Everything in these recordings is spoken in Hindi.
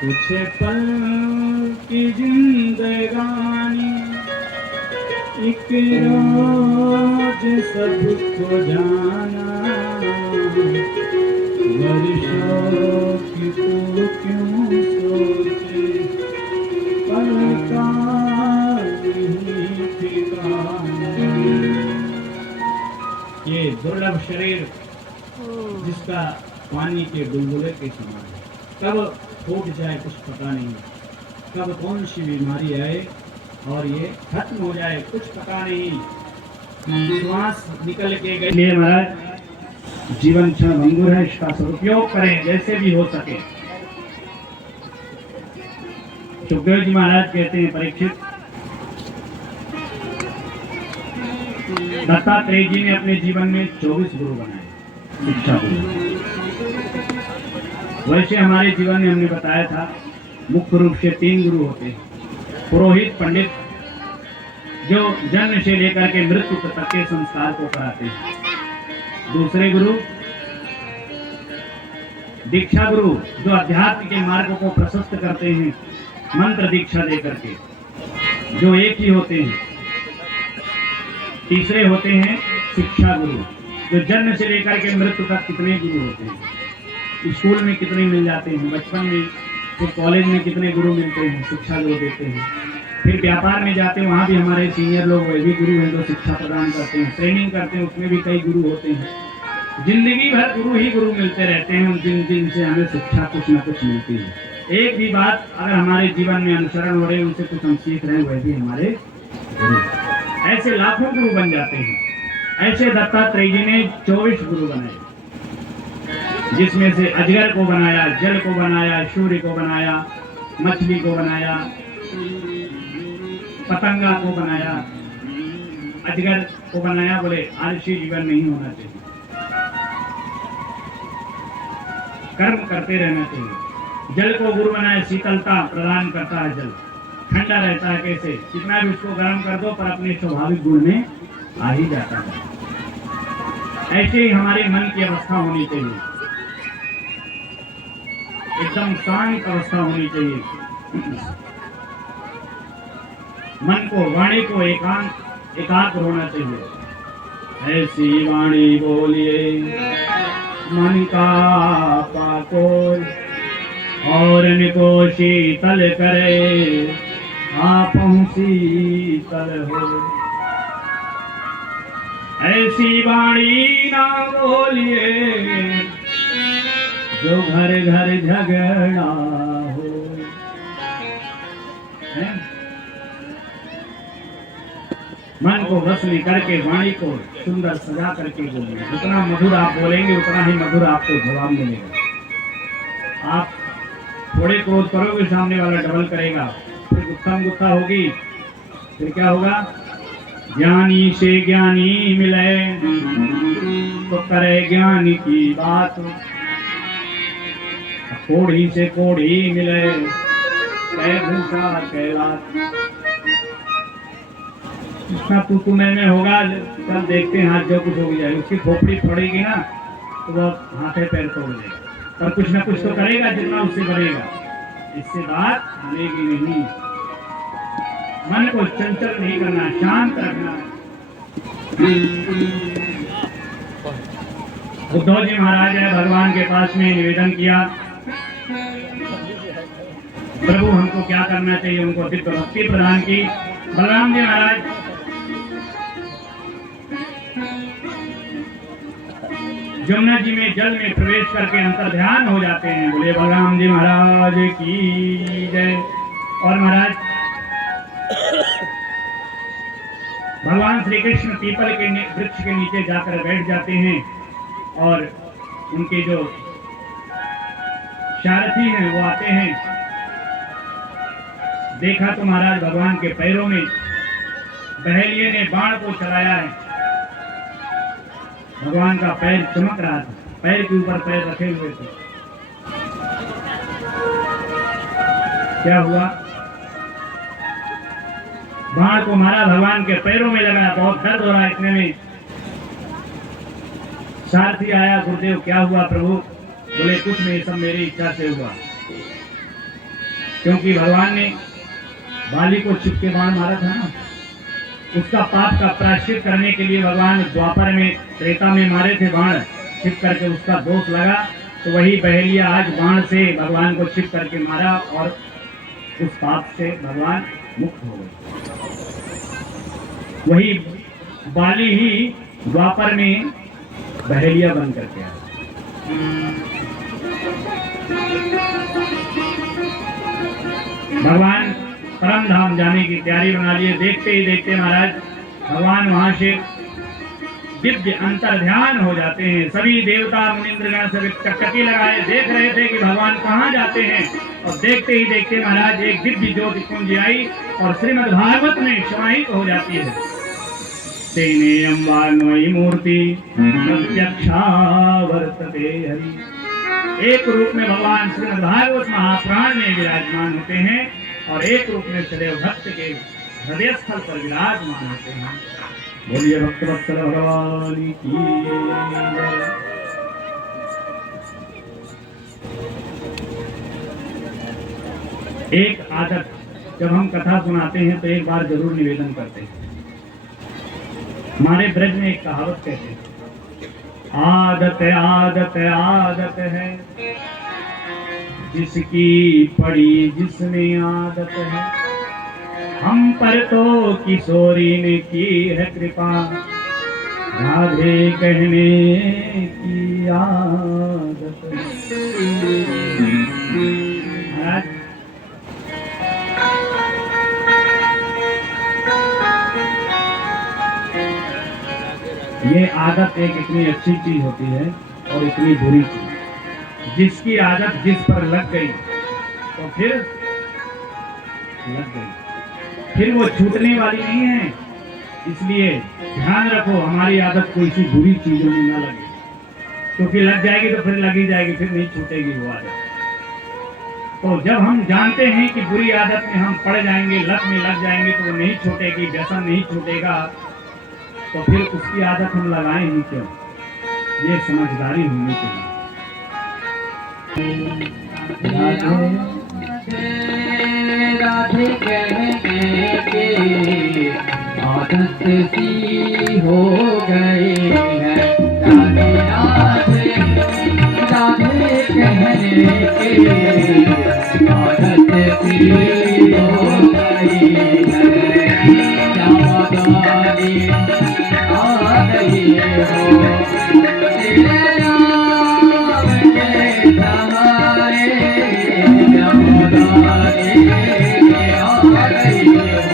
कुछ पल की जिंदगानी एक रोज सबको जाना, वर्षों की तू क्यों सोचे, पल का नहीं ठिकाना। ये दुर्लभ शरीर जिसका पानी के बुलबुले के समान है, कब फूट जाए कुछ पता नहीं, कब कौन सी बीमारी आए और ये खत्म हो जाए कुछ पता नहीं। श्वास निकल के गए महाराज, जीवन क्षण भंगुर है, इसका सदुपयोग करें जैसे भी हो सके। सुखदेव जी महाराज कहते हैं, परीक्षित, दत्तात्रेय जी ने अपने जीवन में 24 गुरु बनाए, शिक्षा गुरु। वैसे हमारे जीवन में हमने बताया था मुख्य रूप से 3 गुरु होते हैं। पुरोहित, पंडित, जो जन्म से लेकर के मृत्यु तक के संस्कार को कराते हैं। दूसरे गुरु दीक्षा गुरु, जो अध्यात्म के मार्ग को प्रशस्त करते हैं मंत्र दीक्षा देकर के, जो एक ही होते हैं। तीसरे होते हैं शिक्षा गुरु, जो जन्म से लेकर के मृत्यु तक कितने गुरु होते हैं, स्कूल में कितने मिल जाते हैं, बचपन में तो कॉलेज में कितने गुरु मिलते हैं, शिक्षा जो देते हैं। फिर व्यापार में जाते हैं, वहाँ भी हमारे सीनियर लोग वे भी गुरु हैं जो शिक्षा प्रदान करते हैं। ट्रेनिंग करते हैं, उसमें भी कई गुरु होते हैं। जिंदगी भर गुरु ही गुरु मिलते रहते हैं, जिनसे हमें शिक्षा कुछ न कुछ मिलती है। एक भी बात अगर हमारे जीवन में अनुसरण हो रहे हैं, उनसे कुछ हम सीख रहे हैं, वह भी हमारे गुरु। ऐसे लाखों गुरु बन जाते हैं। ऐसे दत्तात्रेय जी ने 24 गुरु बनाए, जिसमें से अजगर को बनाया, जल को बनाया, सूर्य को बनाया, मछली को बनाया, पतंगा को बनाया। अजगर को बनाया, बोले आलसी जीवन नहीं होना चाहिए, कर्म करते रहना चाहिए। जल को गुरु बनाया, शीतलता प्रदान करता है जल, ठंडा रहता है। कैसे? कितना भी उसको गर्म कर दो पर अपने स्वाभाविक गुण में आ ही जाता है। ऐसे ही हमारे मन की अवस्था होनी चाहिए, एकदम शांत अवस्था होनी चाहिए। मन को, वाणी को एकाग्र होना चाहिए, ऐसी वाणी बोलिए मन का पाकोल, और इनको शीतल करे आप शीतल हो। ऐसी वाणी ना बोलिए जो घर घर झगड़ा हो। मन को बस में करके वाणी को सुंदर सजा करके बोलिए। जितना मधुर आप बोलेंगे उतना ही मधुर आपको जवाब मिलेगा। आप थोड़े क्रोध करोगे सामने वाला डबल करेगा, फिर गुस्सा होगी, फिर क्या होगा? ज्ञानी से ज्ञानी मिले तो करे ज्ञानी की बात, कोढ़ी से कोढ़ी मिले कह भूसा कहलात। इसका तू में होगा, सब देखते हैं, हाथ जो कुछ हो जाए, उसकी खोपड़ी फोड़ेगी ना तो वो हाथे पैर तोड़ देगा, पर कुछ ना कुछ तो करेगा जितना उससे बढ़ेगा। इससे बात बनेगी नहीं। मन को चंचल नहीं करना, शांत रखना। उद्धव जी महाराज ने भगवान के पास में निवेदन किया, प्रभु हमको क्या करना चाहिए? उनको दिव्य भक्ति प्रदान की। बलराम जी महाराज जमुना जी में जल में प्रवेश करके अंतर ध्यान हो जाते हैं। बोले बलराम जी महाराज की जय। और महाराज भगवान श्री कृष्ण पीपल के वृक्ष के नीचे जाकर बैठ जाते हैं, और उनके जो सारथी हैं वो आते हैं। देखा तो महाराज भगवान के पैरों में बहेलिये ने बाण को चलाया है। भगवान का पैर चमक रहा था, पैर के ऊपर पैर रखे हुए थे। क्या हुआ? बाण को मारा, भगवान के पैरों में लगा, बहुत दर्द हो रहा है। इतने में सारथी आया, गुरुदेव क्या हुआ प्रभु? बोले कुछ नहीं, सब मेरी इच्छा से हुआ। क्योंकि भगवान ने बाली को छिप के बाण मारा था ना, उसका पाप का प्रायश्चित करने के लिए भगवान द्वापर में त्रेता में मारे थे बाण छिप करके, उसका दोष लगा। तो वही बहेलिया आज बाण से भगवान को छिप करके मारा, और उस पाप से भगवान मुक्त हो गए। वही बाली ही द्वापर में बहेलिया बन करके आया। भगवान परम धाम जाने की तैयारी बना लिए। देखते ही देखते महाराज भगवान वहां से दिव्य अंतर ध्यान हो जाते हैं। सभी देवता मुनिंद्रगण सभी टकटकी लगाए देख रहे थे कि भगवान कहाँ जाते हैं, और देखते ही देखते महाराज एक दिव्य ज्योति कुंज आई और श्रीमद् भागवत में समाहित हो जाती है। तेने अम्बान्वयी मूर्ति प्रत्यक्षा वर्तते हरि। एक रूप में भगवान श्रीमद् भागवत महापुराण में विराजमान होते हैं, और एक रूप में सदैव भक्त के हृदय स्थल पर विराजमान होते हैं। बोलिए भक्तवत्सल भगवान की जय। एक आदत, जब हम कथा सुनाते हैं तो एक बार जरूर निवेदन करते हैं। हमारे ब्रज में एक कहावत कहते हैं, आदत आदत आदत है जिसकी पड़ी जिसमें आदत है। हम पर तो किशोरी ने की है कृपा, राधे कहने की आदत है। ये आदत एक इतनी अच्छी चीज होती है और इतनी बुरी चीज। जिसकी आदत जिस पर लग गई तो फिर लग गई, फिर वो छूटने वाली नहीं है। इसलिए ध्यान रखो हमारी आदत कोई सी बुरी चीजों में ना लगे, क्योंकि लग जाएगी तो फिर लगी जाएगी, फिर नहीं छूटेगी वो आदत। तो जब हम जानते हैं कि बुरी आदत में हम पड़ जाएंगे, लत में लग जाएंगे, तो वो नहीं छूटेगी, व्यसन नहीं छूटेगा, तो फिर उसकी आदत हम लगाएं ही क्यों? ये समझदारी होनी चाहिए। राधे राधे कहने के आदत सी हो गई है राधे राधे राधे कहने की आदत सी हो गई है श्यामा गाने आ गई हो तेरे नाम के सहारे श्यामा गाने आ गई हो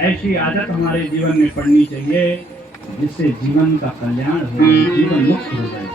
ऐसी आदत हमारे जीवन में पड़नी चाहिए जिससे जीवन का कल्याण हो, जीवन मुक्त हो जाए।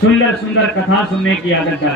सुंदर सुंदर कथा सुनने की आदत डालें।